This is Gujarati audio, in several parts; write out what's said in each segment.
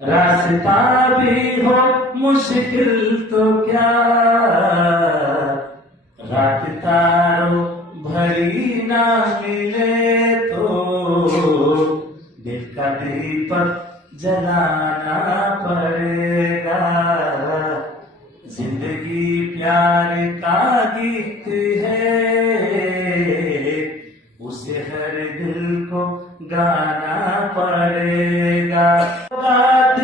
रास्ता भी हो मुश्किल तो क्या, रात तारो भरी ना मिले तो दिल का दीपक जलाना पड़ेगा। जिंदगी प्यार का गीत है, उसे हर दिल को गाना पड़ेगा। बात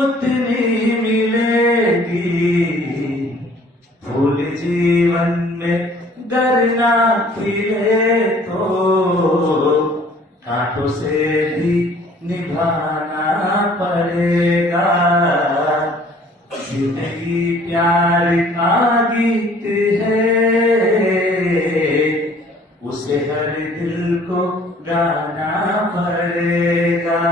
उतनी मिलेगी, फूल जीवन में गरना खिले तो कांटों से भी निभाना पड़ेगा। जिंदगी प्यार का गीत है, उसे हर दिल को गाना पड़ेगा।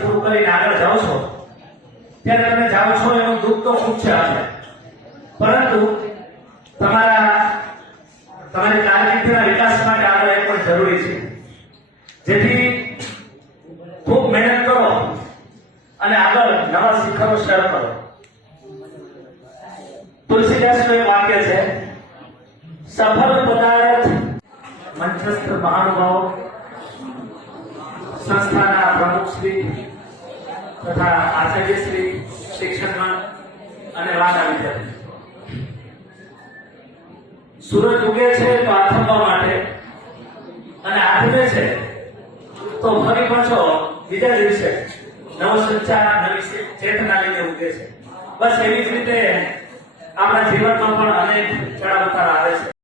પૂરું કરીને આગળ જાઓ છો ત્યારે તમે જાઓ છો એનું દુઃખ તો ખૂબ છે આપણે, પરંતુ તમારી કારકિર્દીના વિકાસ માટે આગળ એ પણ જરૂરી છે, જેથી ખૂબ મહેનત કરો અને આગળ નવા શિખરો સર કરો। તુલસીદાસનું એક વાક્ય છે, સફળ પદાર્થ મંચસ્થ મહાનુભાવ, સંસ્થાના પ્રમુખશ્રી તથા આચાર્યશ્રી, શિક્ષકગણ અને વાલા વિદ્યાર્થી, સૂરજ ઉગે છે તો આથમવા માટે અને આથમે છે તો ફરી પાછો બીજા દિવસે નવો સંચાર, નવી ચેતના લઈને ઉગે છે। બસ એવી જ રીતે આપણા જીવનમાં પણ અનેક ચડાવ ઉતાર આવે છે।